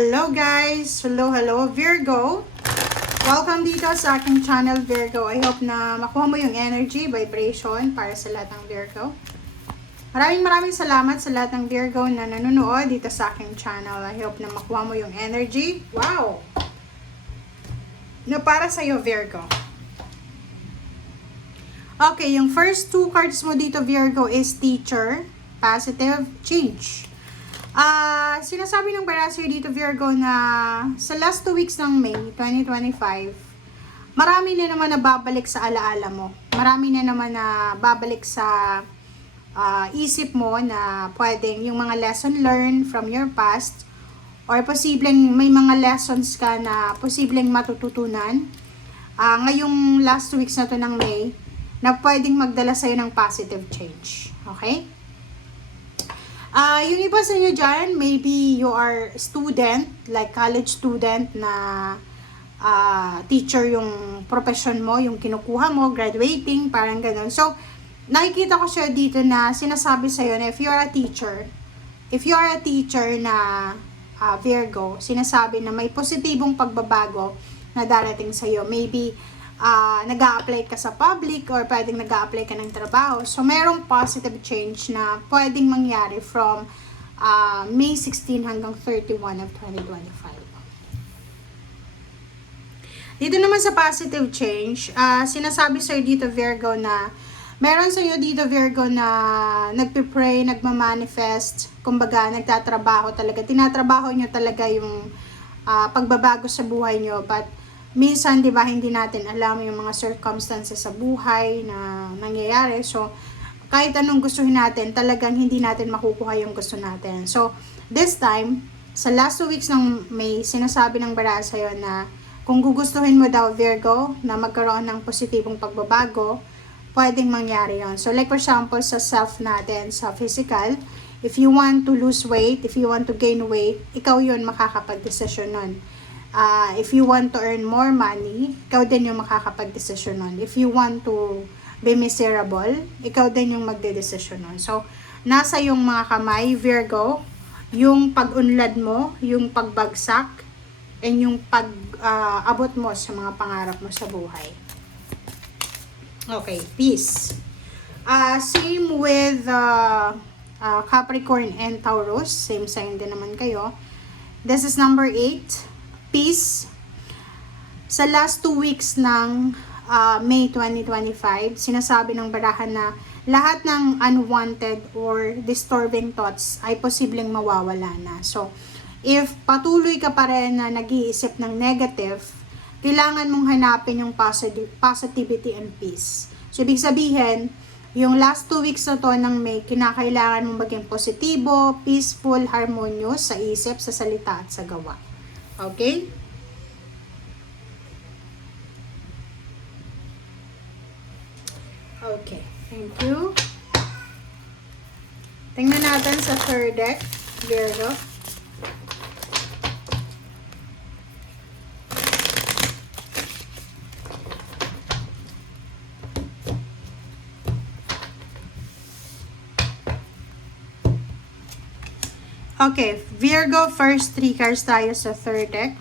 Hello guys! Hello Virgo! Welcome dito sa aking channel Virgo. I hope na makuha mo yung energy, vibration para sa lahat ng Virgo. Maraming salamat sa lahat ng Virgo na nanonood dito sa aking channel. I hope na makuha mo yung energy. Wow! Na para sa iyo Virgo. Okay, yung first two cards mo dito Virgo is teacher, positive, change. Sinasabi ng Barasir dito Virgo na sa last 2 weeks ng May 2025, marami na naman na babalik sa alaala mo. Marami na naman na babalik sa isip mo na pwedeng yung mga lesson learned from your past or posibleng may mga lessons ka na posibleng matututunan ngayong last 2 weeks na to ng May na pwedeng magdala sa'yo ng positive change. Okay? Yung iba sa inyo dyan, maybe you are student, like college student na teacher yung profession mo, yung kinukuha mo, graduating, parang ganun. So, nakikita ko siya dito na sinasabi sa'yo na if you are a teacher na Virgo, sinasabi na may positibong pagbabago na darating sa'yo. Maybe, nag-a-apply ka sa public or pwedeng nag-a-apply ka ng trabaho. So, merong positive change na pwedeng mangyari from May 16 hanggang 31 of 2025. Dito naman sa positive change, sinasabi sa'yo dito Virgo na meron sa'yo dito Virgo na nagpipray, nagmamanifest, kumbaga nagtatrabaho talaga. Tinatrabaho nyo talaga yung pagbabago sa buhay nyo, but minsan, di ba, hindi natin alam yung mga circumstances sa buhay na nangyayari. So, kahit anong gustuhin natin, talagang hindi natin makukuha yung gusto natin. So, this time, sa last 2 weeks ng May, sinasabi ng Bara sa'yo na kung gugustuhin mo daw, Virgo, na magkaroon ng positibong pagbabago, pwedeng mangyari yon. So, like for example, sa self natin, sa physical, if you want to lose weight, if you want to gain weight, ikaw yun makakapag-desisyon nun. If you want to earn more money, ikaw din yung makakapag-desisyon nun. If you want to be miserable, ikaw din yung magde-desisyon nun. So, nasa yung mga kamay, Virgo, yung pag-unlad mo, yung pagbagsak, and yung pag-abot mo sa mga pangarap mo sa buhay. Okay, peace. Same with Capricorn and Taurus. Same sign din naman kayo. This is number 8. Peace. Sa last 2 weeks ng May 2025, sinasabi ng barahan na lahat ng unwanted or disturbing thoughts ay posibleng mawawala na. So, if patuloy ka pa rin na nag-iisip ng negative, kailangan mong hanapin yung positivity and peace. So, ibig sabihin, yung last 2 weeks na to ng May, kinakailangan mong maging positibo, peaceful, harmonious sa isip, sa salita at sa gawa. Okay? Okay. Thank you. Tingnan natin sa third deck, Virgo. Okay, Virgo, first 3 cards tayo sa third deck.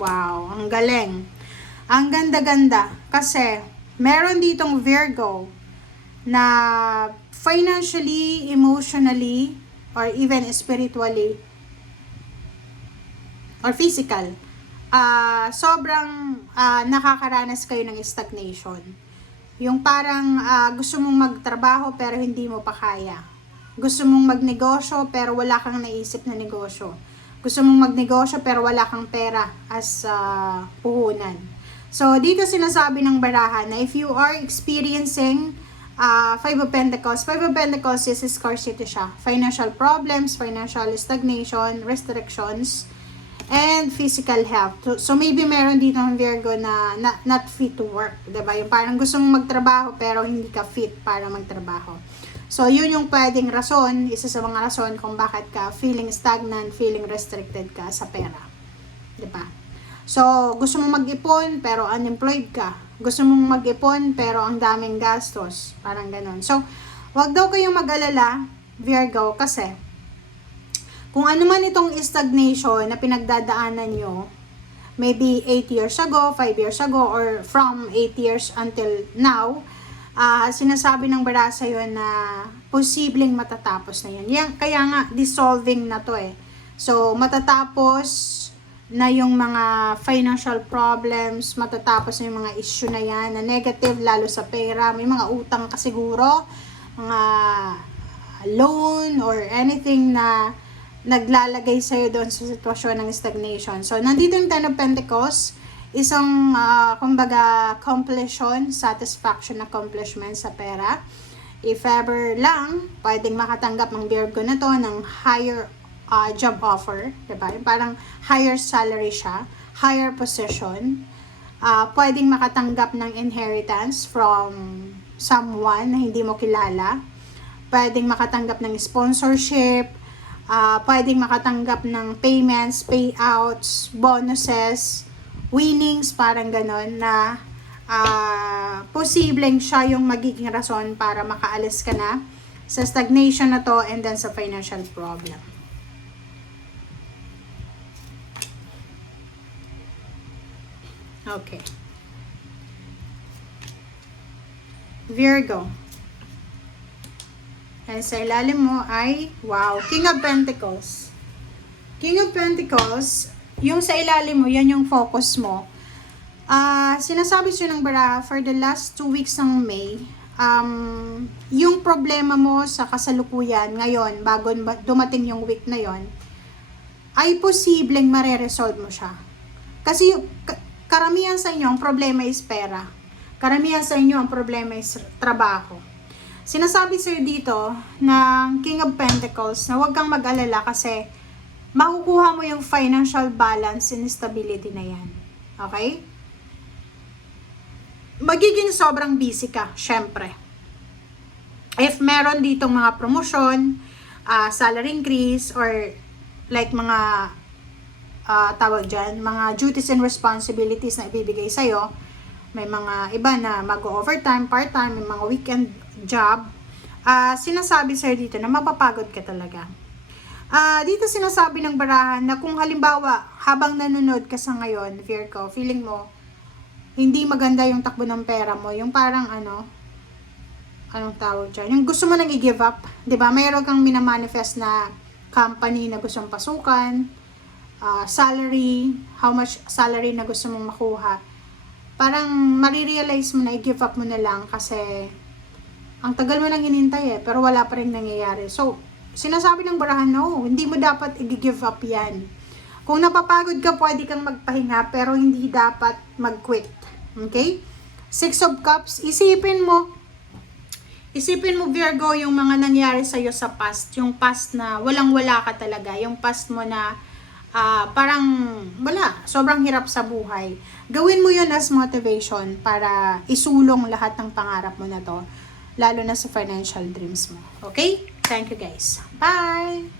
Wow, ang galing. Ang ganda-ganda. Kasi, meron ditong Virgo na financially, emotionally, or even spiritually, or physical, sobrang nakakaranas kayo ng stagnation. Yung parang gusto mong magtrabaho pero hindi mo pa kaya. Gusto mong magnegosyo pero wala kang naisip na negosyo. Gusto mong magnegosyo pero wala kang pera as puhunan. So, dito sinasabi ng barahan na if you are experiencing 5 of Pentacles is scarcity siya. Financial problems, financial stagnation, restrictions, and physical health. So maybe meron dito ng Virgo na not fit to work. Diba? Yung parang gusto mong magtrabaho pero hindi ka fit para magtrabaho. So, yun yung pwedeng rason, isa sa mga rason kung bakit ka feeling stagnant, feeling restricted ka sa pera. Diba? So, gusto mong mag-ipon pero unemployed ka. Gusto mong mag-ipon pero ang daming gastos. Parang ganun. So, wag daw kayong mag-alala, Virgo, kasi Kung ano man itong stagnation na pinagdadaanan nyo, maybe 8 years ago, 5 years ago, or from 8 years until now, sinasabi ng bara sa'yo na posibleng matatapos na yan. Kaya nga, dissolving na to eh. So, matatapos na yung mga financial problems, matatapos na yung mga issue na yan, na negative, lalo sa pera. May mga utang ka siguro, mga loan, or anything na naglalagay sa'yo doon sa sitwasyon ng stagnation. So, nandito yung Ten of Pentacles, isang, kumbaga, completion, satisfaction, accomplishment sa pera. If ever lang, pwedeng makatanggap ng Virgo na to ng higher job offer, diba? Parang higher salary siya, higher position. Pwedeng makatanggap ng inheritance from someone na hindi mo kilala. Pwedeng makatanggap ng sponsorship. Pwedeng makatanggap ng payments, payouts, bonuses, winnings, parang ganon, na posibleng siya yung magiging rason para makaalis ka na sa stagnation na to and then sa financial problem. Okay. Virgo. And sa ilalim mo ay, wow, King of Pentacles. King of Pentacles, yung sa ilalim mo, yan yung focus mo. Sinasabi siya ng bara, for the last 2 weeks ng May, yung problema mo sa kasalukuyan ngayon, bago dumating yung week na yon, ay posibleng mare-resolve mo siya. Kasi karamihan sa inyo, ang problema is pera. Karamihan sa inyo, ang problema is trabaho. Sinasabi sa'yo dito ng King of Pentacles na huwag kang mag-alala kasi makukuha mo yung financial balance and stability na yan. Okay? Magiging sobrang busy ka, syempre. If meron ditong mga promotion, salary increase, or like mga tawag dyan, mga duties and responsibilities na ibibigay sa'yo, may mga iba na mag-overtime, part-time, may mga weekend job, sinasabi sa'yo dito na mapapagod ka talaga. Dito sinasabi ng barahan na kung halimbawa, habang nanonood ka sa ngayon, Virgo, feeling mo, hindi maganda yung takbo ng pera mo, yung parang anong tawag dyan, yung gusto mo nang i-give up, di ba? Mayroon kang minamanifest na company na gustong pasukan, salary, how much salary na gusto mong makuha. Parang marirealize mo na i-give up mo na lang kasi ang tagal mo nang hinintay pero wala pa rin nangyayari. So, sinasabi ng barahan, no, hindi mo dapat i-give up yan. Kung napapagod ka, pwede kang magpahinga, pero hindi dapat mag-quit. Okay? 6 of Cups, isipin mo, Virgo, yung mga nangyari sa'yo sa past, yung past na walang-wala ka talaga, yung past mo na parang wala, sobrang hirap sa buhay. Gawin mo yun as motivation para isulong lahat ng pangarap mo na to, lalo na sa financial dreams mo. Okay? Thank you guys. Bye!